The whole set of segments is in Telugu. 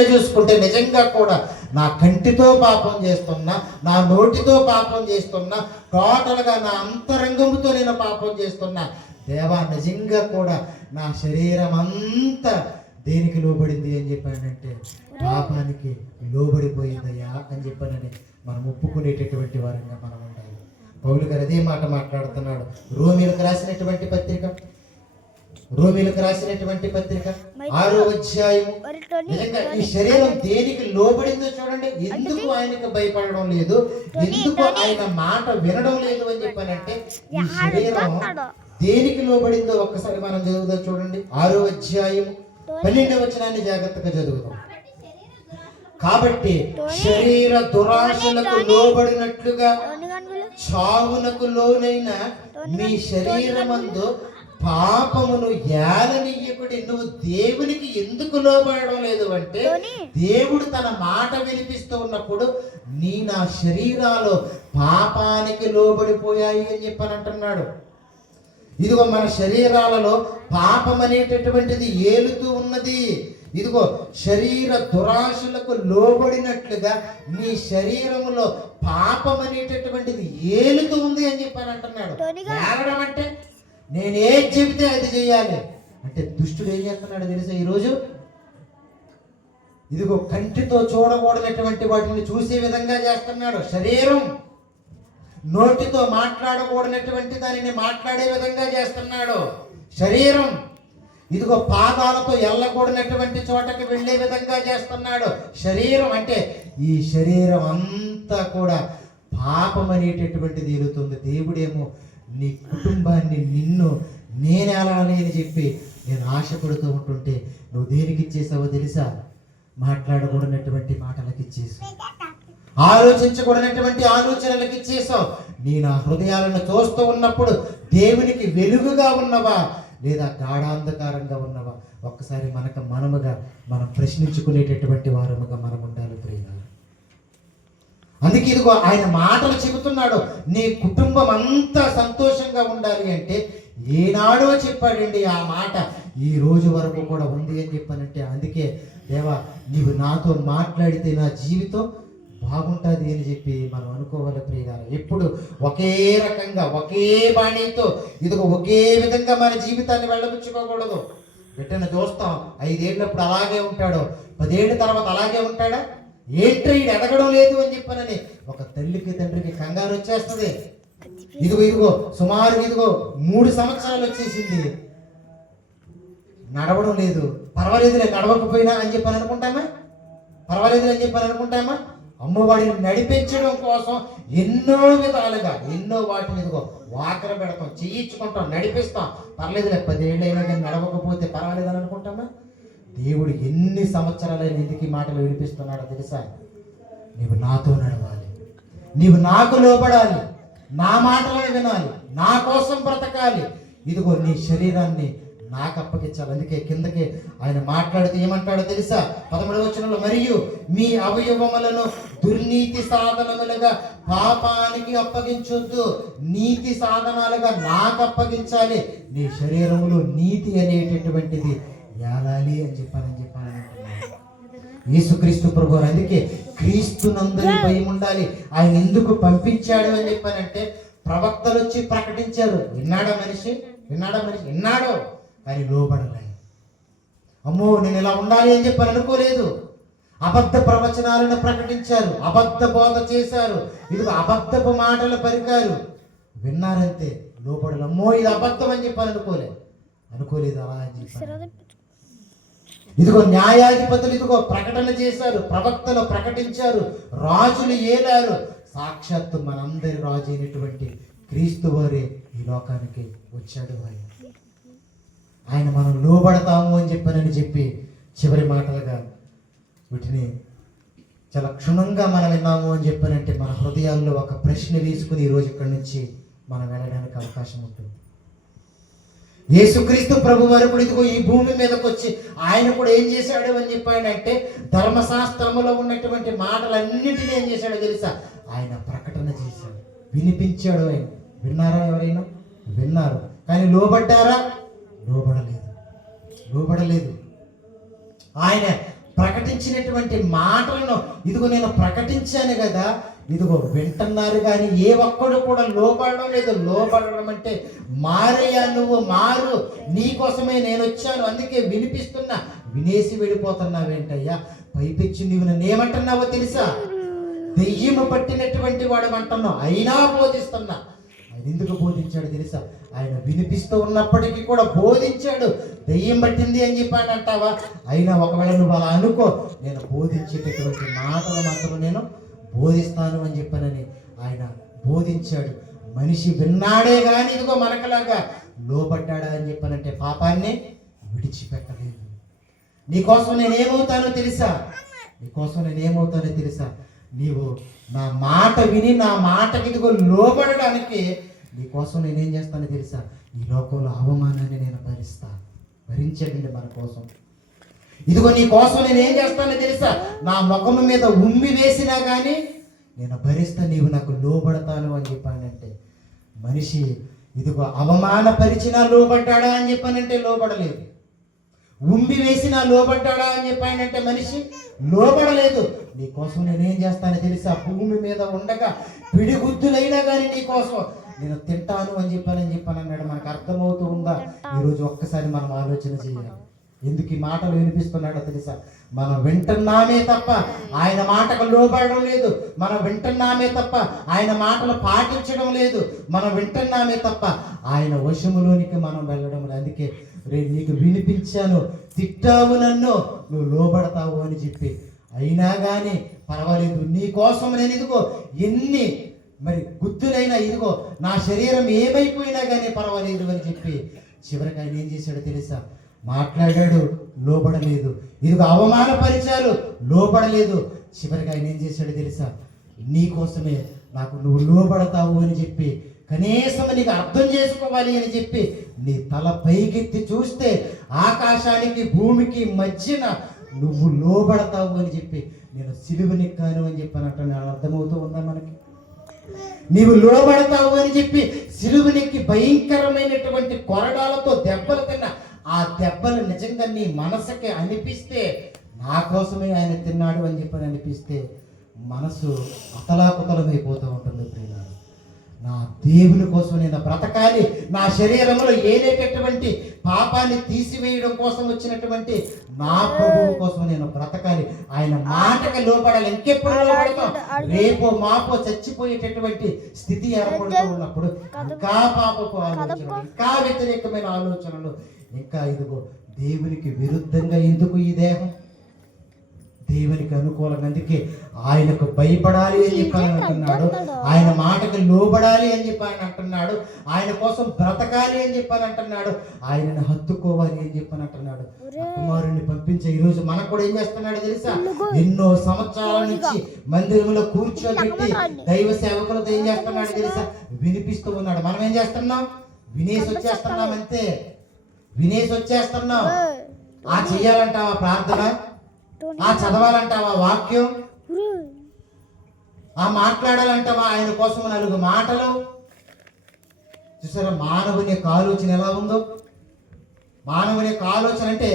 నేను చూసుకుంటే నిజంగా కూడా నా కంటితో పాపం చేస్తున్నా, నా నోటితో పాపం చేస్తున్నా, టోటల్గా నా అంతరంగముతో నేను పాపం చేస్తున్నా. దేవా, నిజంగా కూడా నా శరీరం అంతా దేనికి లోబడింది అని చెప్పానంటే పాపానికి లోబడిపోయిందయ్యా అని చెప్పానని మనం ఒప్పుకునేటటువంటి వారంగా మనం ఉండాలి. పౌలు గారు అదే మాట మాట్లాడుతున్నాడు. రోమీలకు రాసినటువంటి పత్రిక 6వ అధ్యాయము. నిజంగా ఈ శరీరం దేనికి లోబడిందో చూడండి. ఎందుకు ఆయనకు భయపడడం లేదు, ఎందుకు ఆయన మాట వినడం లేదు అని చెప్పానంటే ఈ శరీరం దేనికి లోబడిందో ఒక్కసారి మనం చదువుదాం చూడండి. 6వ అధ్యాయము 12వ వచనాన్ని జాగ్రత్తగా చదువుదాం. కాబట్టి శరీర దురాశలకు లోబడినట్లుగా చావునకు లోనైన మీ శరీరమందు పాపమును ఏలనీయకుడి. నువ్వు దేవునికి ఎందుకు లోబడడం లేదు అంటే దేవుడు తన మాట వినిపిస్తూ ఉన్నప్పుడు నా శరీరాలు పాపానికి లోబడిపోయాయి అని చెప్పని అంటున్నాడు. ఇదిగో మన శరీరాలలో పాపం అనేటటువంటిది ఏలుతూ ఉన్నది. ఇదిగో శరీర దురాశలకు లోబడినట్లుగా నీ శరీరములో పాపం అనేటటువంటిది ఏలుతూ ఉంది అని చెప్పని అంటున్నాడు. ఏలడం అంటే నేనేం చెబితే అది చేయాలి అంటే దుష్టుడు ఏం చేస్తున్నాడు తెలుసా? ఈరోజు ఇదిగో కంటితో చూడకూడనటువంటి వాటిని చూసే విధంగా చేస్తున్నాడు. శరీరం నోటితో మాట్లాడకూడనటువంటి దానిని మాట్లాడే విధంగా చేస్తున్నాడు. శరీరం ఇదిగో పాదాలతో వెళ్ళకూడనటువంటి చోటకి వెళ్ళే విధంగా చేస్తున్నాడు. శరీరం అంటే ఈ శరీరం అంతా కూడా పాపం అనేటటువంటిది ఎలుతుంది. దేవుడేమో నీ కుటుంబాన్ని నిన్ను నేనేలాలి అని చెప్పి నేను ఆశపడుతూ ఉంటుంటే నువ్వు దేనికి ఇచ్చేసావో తెలుసా? మాట్లాడకూడనటువంటి మాటలకు ఇచ్చేసావు, ఆలోచించకూడనటువంటి ఆలోచనలకు ఇచ్చేసావు. నా హృదయాలను చూస్తూ ఉన్నప్పుడు దేవునికి వెలుగుగా ఉన్నవా లేదా గాఢాంధకారంగా ఉన్నవా? ఒక్కసారి మనముగా మనం ప్రశ్నించుకునేటటువంటి వారముగా మనం ఉండాలి ప్రియులారా. అందుకే ఇదిగో ఆయన మాటలు చెబుతున్నాడు. నీ కుటుంబం అంతా సంతోషంగా ఉండాలి అంటే ఏనాడో చెప్పాడండి ఆ మాట, ఈ రోజు వరకు కూడా ఉంది అని చెప్పానంటే అందుకే దేవా నీవు నాతో మాట్లాడితే నా జీవితం బాగుంటుంది అని చెప్పి మనం అనుకోవాలి ప్రియులారా. ఎప్పుడు ఒకే రకంగా ఒకే బాణీతో ఇదిగో ఒకే విధంగా మన జీవితాన్ని వెళ్ళబుచ్చుకోకూడదు. బిడ్డను చూస్తాం, 5 ఏళ్ళప్పుడు అలాగే ఉంటాడు, 10 ఏళ్ళ తర్వాత అలాగే ఉంటాడా? ఏంట్రీ ఎదగడం లేదు అని చెప్పానని ఒక తల్లికి తండ్రికి కంగారు వచ్చేస్తుంది. ఇదిగో సుమారు 3 సంవత్సరాలు వచ్చేసింది, నడవడం లేదు. పర్వాలేదులే నడవకపోయినా అని చెప్పని అనుకుంటామా? పర్వాలేదులే అని చెప్పని అనుకుంటామా? అమ్మవాడిని నడిపించడం కోసం ఎన్నో విధాలుగా ఎన్నో వాటిని వాకర పెడతాం, చేయించుకుంటాం, నడిపిస్తాం. పర్లేదులే 10 ఏళ్ళైనా కానీ నడవకపోతే పర్వాలేదని అనుకుంటామా? దేవుడు ఎన్ని సంవత్సరాలైనా ఎందుకు ఈ మాటలు వినిపిస్తున్నాడో తెలుసా? నీవు నాతో నడవాలి, నీవు నాకు లోబడాలి, నా మాటలను వినాలి, నా కోసం బ్రతకాలి. ఇదిగో నీ శరీరాన్ని నాకు అప్పగించాలి. అందుకే కిందకి ఆయన మాట్లాడితే ఏమంటాడో తెలుసా? 13వ వచనంలో, మరియు మీ అవయవములను దుర్నీతి సాధనములుగా పాపానికి అప్పగించొద్దు, నీతి సాధనాలుగా నాకు అప్పగించాలి. నీ శరీరములో నీతి అనేటటువంటిది ఏలాలి అని చెప్పాను. యేసుక్రీస్తు ప్రభువు అందుకే క్రీస్తునందరి భయం ఉండాలి. ఆయన ఎందుకు పంపించాడు అని చెప్పానంటే ప్రవక్తలు వచ్చి ప్రకటించారు. విన్నాడా మనిషి? విన్నాడు, కానీ లోబడలే. అమ్మో నేను ఇలా ఉండాలి అని చెప్పని అనుకోలేదు. అబద్ధ ప్రవచనాలను ప్రకటించారు, అబద్ధ బోధ చేశారు, ఇదిగో అబద్ధపు మాటలు పలికారు. విన్నారంతే, లోబడలు. అమ్మో ఇది అబద్ధం అని చెప్పని అనుకోలేదు అలా అని చెప్పారు. ఇదిగో న్యాయాధిపతులు ప్రకటన చేశారు, ప్రవక్తలు ప్రకటించారు, రాజులు ఏలారు. సాక్షాత్తు మనందరి రాజు అయినటువంటి క్రీస్తు వారే ఈ లోకానికి వచ్చాడు. ఆయన మనం లోబడతాము అని చెప్పి చివరి మాటలుగా వీటిని చాలా క్షుణ్ణంగా మనం విన్నాము అని చెప్పానంటే మన హృదయాల్లో ఒక ప్రశ్న వేసుకుని ఈరోజు ఇక్కడి నుంచి మనం వెళ్ళడానికి అవకాశం ఉంటుంది. యేసుక్రీస్తు ప్రభు వారు కూడా ఇదిగో ఈ భూమి మీదకి వచ్చి ఆయన కూడా ఏం చేశాడు అని చెప్పాడంటే ధర్మశాస్త్రములో ఉన్నటువంటి మాటలన్నిటినీ ఏం చేశాడో తెలుసా? ఆయన ప్రకటన చేశాడు, వినిపించాడు. ఆయన విన్నారా? ఎవరైనా విన్నారు, కానీ లోబడ్డారా? లోబడలేదు. ఆయన ప్రకటించినటువంటి మాటలను ఇదిగో నేను ప్రకటించాను కదా, ఇదిగో వింటున్నారు కానీ ఏ ఒక్కడు కూడా లోబడడం లేదు. లోబడడం అంటే మారయ్యా, నువ్వు మారు, నీకోసమే నేను వచ్చాను, అందుకే వినిపిస్తున్నా. వినేసి వెళ్ళిపోతున్నావేంటయ్యా? పైపెచ్చి నువ్వు నన్ను ఏమంటున్నావో తెలుసా? దెయ్యము పట్టినటువంటి వాడు అంటున్నావు, అయినా బోధిస్తున్నా. ఆయన ఎందుకు బోధించాడు తెలుసా? ఆయన వినిపిస్తూ ఉన్నప్పటికీ కూడా బోధించాడు. దెయ్యం పట్టింది అని చెప్పాను అంటావా? అయినా ఒకవేళ నువ్వు అలా అనుకో, నేను బోధించేటటువంటి మాటలు మాత్రం నేను బోధిస్తాను అని చెప్పానని ఆయన బోధించాడు. మనిషి విన్నాడే కానీ ఇదిగో మనకలాగా లోబడ్డాడా అని చెప్పానంటే పాపాన్ని విడిచిపెట్టలేదు. నీకోసం నేనేమవుతానో తెలుసా? నీవు నా మాట విని నా మాటకి ఇదిగో లోబడడానికి నీకోసం నేనేం చేస్తానో తెలుసా? ఈ లోకంలో అవమానాన్ని నేను భరించండి మన కోసం. ఇదిగో నీ కోసం నేనేం చేస్తానో తెలుసా? నా ముఖము మీద ఉమ్మి వేసినా కానీ నేను భరిస్తా, నీవు నాకు లోబడతాను అని చెప్పానంటే మనిషి ఇదిగో అవమానపరిచినా లోబడ్డాడా అని చెప్పానంటే లోబడలేదు. ఉమ్మి వేసినా లోబడ్డాడా అని చెప్పానంటే మనిషి లోబడలేదు. నీకోసం నేనేం చేస్తానో తెలుసా? భూమి మీద ఉండగా పిడిగుద్దులైనా కానీ నీకోసం నేను తింటాను అని చెప్పానన్నాడు. మనకు అర్థమవుతూ ఉందా? ఈరోజు ఒక్కసారి మనం ఆలోచన చేయాలి. ఎందుకు ఈ మాటలు వినిపిస్తున్నాడో తెలుసా? మనం వింటున్నామే తప్ప ఆయన మాటకు లోబడడం లేదు. మనం వింటున్నామే తప్ప ఆయన మాటలు పాటించడం లేదు. మనం వింటున్నామే తప్ప ఆయన వశములోనికి మనం వెళ్ళడం లేదు. అందుకే నీకు వినిపించాను, తిట్టావు నన్ను, నువ్వు లోబడతావు అని చెప్పి అయినా కానీ పర్వాలేదు, నీ కోసం నేను ఇదిగో ఎన్ని మరి గుర్తులైనా ఇదిగో నా శరీరం ఏమైపోయినా కానీ పర్వాలేదు అని చెప్పి చివరికి ఆయన ఏం చేశాడో తెలుసా? మాట్లాడాడు, లోబడలేదు. ఇదిగో అవమానపరిచారు, లోబడలేదు. చివరికి ఆయన ఏం చేశాడో తెలుసా? నీ కోసమే నాకు నువ్వు లోబడతావు అని చెప్పి కనీసం నీకు అర్థం చేసుకోవాలి అని చెప్పి నీ తల పైకెత్తి చూస్తే ఆకాశానికి భూమికి మధ్యన నువ్వు లోబడతావు అని చెప్పి నేను సిలువనెక్కాను అని చెప్పి అంటున్నాను. అర్థమవుతూ ఉందా మనకి? నీవు లోబడతావు అని చెప్పి సిలువనెక్కి భయంకరమైనటువంటి కొరడాలతో దెబ్బలు తిన్నా. ఆ దెబ్బలు నిజంగా నీ మనసుకి అనిపిస్తే నా కోసమే ఆయన తిన్నాడు అని చెప్పి అనిపిస్తే మనసు అతలాకుతలమైపోతూ ఉంటుంది. ప్రియులారా, నా దేవుని కోసం నేను బ్రతకాలి, నా శరీరంలో ఏదేటటువంటి పాపాన్ని తీసివేయడం కోసం వచ్చినటువంటి నా ప్రభువు కోసం నేను బ్రతకాలి, ఆయన మాటకి లోబడాలి. ఇంకెప్పుడు లోబడతాం? రేపో మాపో చచ్చిపోయేటటువంటి స్థితి ఏర్పడుతూ ఉన్నప్పుడు ఇంకా పాపపు ఆలోచనలు, ఇంకా వ్యతిరేకమైన ఆలోచనలు, ఇంకా ఇదిగో దేవునికి విరుద్ధంగా ఎందుకు ఈ దేహం? దేవునికి అనుకూలంగా. అందుకే ఆయనకు భయపడాలి అని చెప్పి ఆయన అంటున్నాడు, ఆయన మాటకు లోబడాలి అని చెప్పి ఆయన అంటున్నాడు, ఆయన కోసం బ్రతకాలి అని చెప్పి అంటున్నాడు, ఆయనను హత్తుకోవాలి అని చెప్పి అంటున్నాడు. కుమారుణ్ణి పంపించే ఈరోజు మనకు కూడా ఏం చేస్తున్నాడు తెలుసా? ఎన్నో సంవత్సరాల నుంచి మందిరంలో కూర్చోబెట్టి దైవ సేవకులతో ఏం చేస్తున్నాడు తెలుసా? వినిపిస్తూ ఉన్నాడు. మనం ఏం చేస్తున్నాం? వినేసి వచ్చేస్తున్నాం, అంతే. వినేసి వచ్చేస్తున్నాం. ఆ చెయ్యాలంటావా ప్రార్థన? ఆ చదవాలంటావా వాక్యం? ఆ మాట్లాడాలంటావా ఆయన కోసం 4 మాటలు? చూసారా మానవుని యొక్క ఆలోచన ఎలా ఉందో? మానవుని యొక్క ఆలోచన అంటే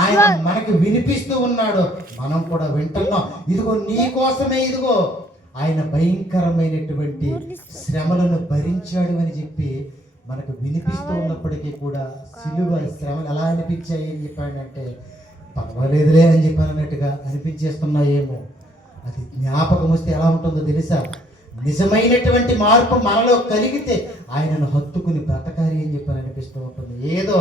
ఆయన మనకి వినిపిస్తూ ఉన్నాడు, మనం కూడా వింటున్నాం. ఇదిగో నీ కోసమే ఇదిగో ఆయన భయంకరమైనటువంటి శ్రమలను భరించాడు అని చెప్పి మనకు వినిపిస్తూ ఉన్నప్పటికీ కూడా సిలువ శ్రమలు ఎలా అనిపించాయి అని చెప్పాడంటే పర్వాలేదులే అని చెప్పానన్నట్టుగా అనిపించేస్తున్నాయేమో. అది జ్ఞాపకం వస్తే ఎలా ఉంటుందో తెలుసా? నిజమైనటువంటి మార్పు మనలో కలిగితే ఆయనను హత్తుకుని బ్రతకాలి అని చెప్పి అనిపిస్తూ ఉంటుంది. ఏదో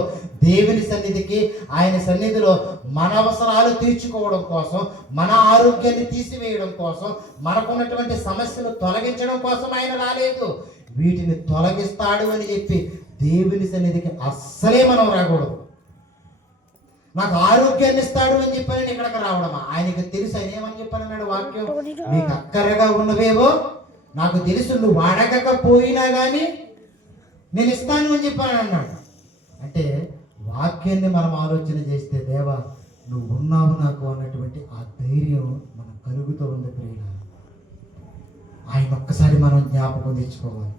దేవుని సన్నిధికి, ఆయన సన్నిధిలో మన అవసరాలు తీర్చుకోవడం కోసం, మన ఆరోగ్యాన్ని తీసివేయడం కోసం, మనకున్నటువంటి సమస్యలు తొలగించడం కోసం ఆయన రాలేదు. వీటిని తొలగిస్తాడు అని చెప్పి దేవుని సన్నిధికి అస్సలే మనం రాకూడదు. నాకు ఆరోగ్యాన్ని ఇస్తాడు అని చెప్పని ఇక్కడికి రావడమా? ఆయనకి తెలుసు. ఆయన ఏమని చెప్పానన్నాడు వాక్యం? నీకు అక్కరగా ఉన్నవేవో నాకు తెలుసు, నువ్వు అడగకపోయినా కానీ నేను ఇస్తాను అని చెప్పాను అన్నాడు. అంటే వాక్యాన్ని మనం ఆలోచన చేస్తే దేవా నువ్వు ఉన్నావు నాకు అన్నటువంటి ఆ ధైర్యం మనకు కలుగుతూ ఉంది. ప్రియుల ఆయన ఒక్కసారి మనం జ్ఞాపకం తెచ్చుకోవాలి,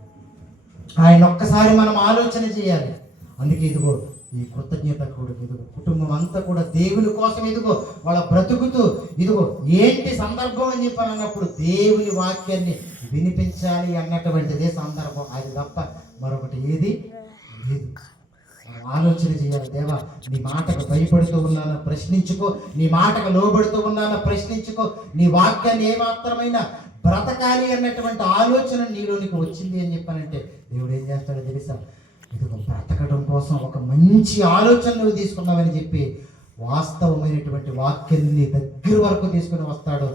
ఆయన ఒక్కసారి మనం ఆలోచన చేయాలి. అందుకే ఇదిగో ఈ కృతజ్ఞత కూడా ఇదిగో కుటుంబం అంతా కూడా దేవుని కోసం ఇదిగో వాళ్ళ బ్రతుకుతూ ఇదిగో ఏంటి సందర్భం అని చెప్పని అన్నప్పుడు దేవుని వాక్యాన్ని వినిపించాలి అన్నటువంటిదే సందర్భం. అది తప్ప మరొకటి ఏది లేదు. ఆలోచన చేయాలి. దేవా, నీ మాటకు భయపడుతూ ఉన్నానా ప్రశ్నించుకో, నీ మాటకు లోబడుతూ ఉన్నానా ప్రశ్నించుకో, నీ వాక్యాన్ని ఏమాత్రమైనా బ్రతకాలి అన్నటువంటి ఆలోచన నీలోనికి వచ్చింది అని చెప్పానంటే దేవుడు ఏం చేస్తాడో తెలుసా? ఇదిగో బ్రతకడం కోసం ఒక మంచి ఆలోచన నువ్వు తీసుకున్నావని చెప్పి వాస్తవమైనటువంటి వాక్యాన్ని దగ్గర వరకు తీసుకుని వస్తాడు.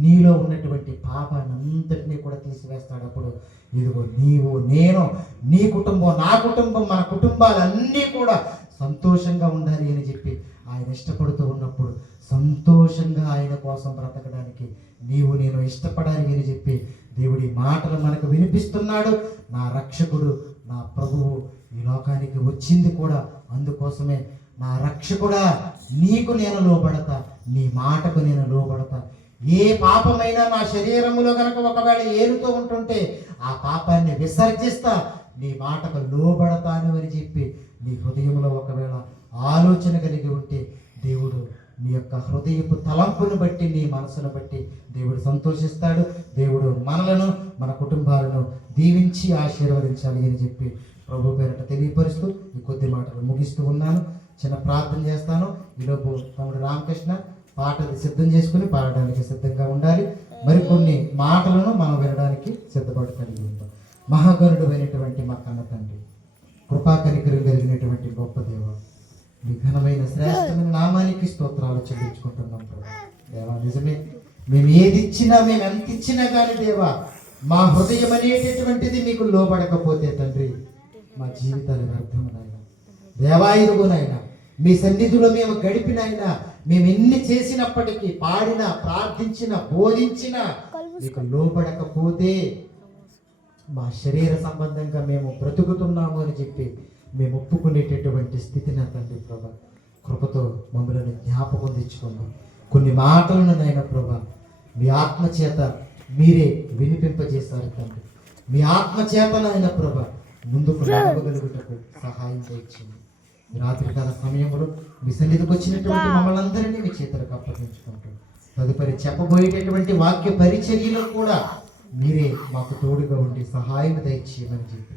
నీలో ఉన్నటువంటి పాపాన్ని అంతటినీ కూడా తీసివేస్తాడు. అప్పుడు ఇదిగో నీవు, నేను, నీ కుటుంబం, నా కుటుంబం, మన కుటుంబాలన్నీ కూడా సంతోషంగా ఉండాలి అని చెప్పి ఆయన ఇష్టపడుతూ ఉన్నప్పుడు సంతోషంగా ఆయన కోసం బ్రతకడానికి నీవు, నేను ఇష్టపడాలి అని చెప్పి దేవుడి మాటలు మనకు వినిపిస్తున్నాడు. నా రక్షకుడు, నా ప్రభువు ఈ లోకానికి వచ్చింది కూడా అందుకోసమే. నా రక్షకుడా, నీకు నేను లోబడతా, నీ మాటకు నేను లోబడతా. ఏ పాపమైనా నా శరీరములో కనుక ఒకవేళ ఏరుతూ ఉంటుంటే ఆ పాపాన్ని విసర్జిస్తా, నీ మాటకు లోబడతాను అని చెప్పి నీ హృదయంలో ఒకవేళ ఆలోచన కలిగి ఉంటే దేవుడు నీ యొక్క హృదయపు తలంపును బట్టి, నీ మనసును బట్టి దేవుడు సంతోషిస్తాడు. దేవుడు మనలను, మన కుటుంబాలను దీవించి ఆశీర్వదించాలి అని చెప్పి ప్రభు పేరట తెలియపరుస్తూ ఈ కొద్ది మాటలు ముగిస్తూ ఉన్నాను. చిన్న ప్రార్థన చేస్తాను. ఈలోపు తమ్ముడు రామకృష్ణ పాటలు సిద్ధం చేసుకుని పాడడానికి సిద్ధంగా ఉండాలి. మరికొన్ని మాటలను మనం వినడానికి సిద్ధపడి కలిగి ఉంటాం. మహాగణుడు అయినటువంటి మా కన్న తండ్రి, కృపా కనికరం కలిగినటువంటి గొప్ప దేవ, మీ ఘనమైన శ్రేష్టమైన నామానికి స్తోత్రాలు చెల్లించుకుంటున్నాం ప్రభు. దేవా, నిజమే, మేము ఏది ఇచ్చినా, మేము ఎంత ఇచ్చినా కానీ దేవా, మా హృదయం అనేటటువంటిది మీకు లోబడకపోతే తండ్రి, మా జీవితాలు వ్యర్థమునైనా. దేవా, ఇదిగోనైనా మీ సన్నిధిలో మేము గడిపినైనా, మేము ఎన్ని చేసినప్పటికీ, పాడినా, ప్రార్థించినా, బోధించినా మీకు లోబడకపోతే మా శరీర సంబంధంగా మేము బ్రతుకుతున్నాము అని చెప్పి మేము ఒప్పుకునేటటువంటి స్థితి నా తండ్రి ప్రభా, కృపతో మమ్మల్ని జ్ఞాపకం తెచ్చుకున్నాం. కొన్ని మాటలను నైనా ప్రభా మీ ఆత్మచేత మీరే వినిపింపజేశారు తండ్రి. మీ ఆత్మచేతనైనా ప్రభా ముందుకు నడవగలుగుటకు సహాయం తెచ్చింది. రాత్రికాల సమయంలో మీ సన్నిధికి వచ్చినటువంటి మమ్మల్ని అందరినీ మీ చేతులకు అప్పగించుకుంటాం. తదుపరి చెప్పబోయేటటువంటి వాక్య పరిచర్యలో కూడా మీరే మాకు తోడుగా ఉండి సహాయం దయచేయమని చెప్పి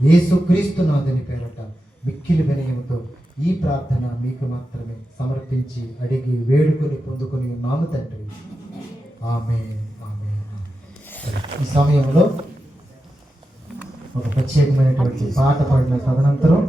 యేసుక్రీస్తు నాథుని పేరట మిక్కిలి వినయముతో ఈ ప్రార్థన మీకు మాత్రమే సమర్పించి అడిగి వేడుకొని పొందుకొని ఉన్నాము తండ్రి. ఆమేన్, ఆమేన్. ఈ సమయంలో ఒక ప్రత్యేకమైనటువంటి పాట పాడిన తదనంతరం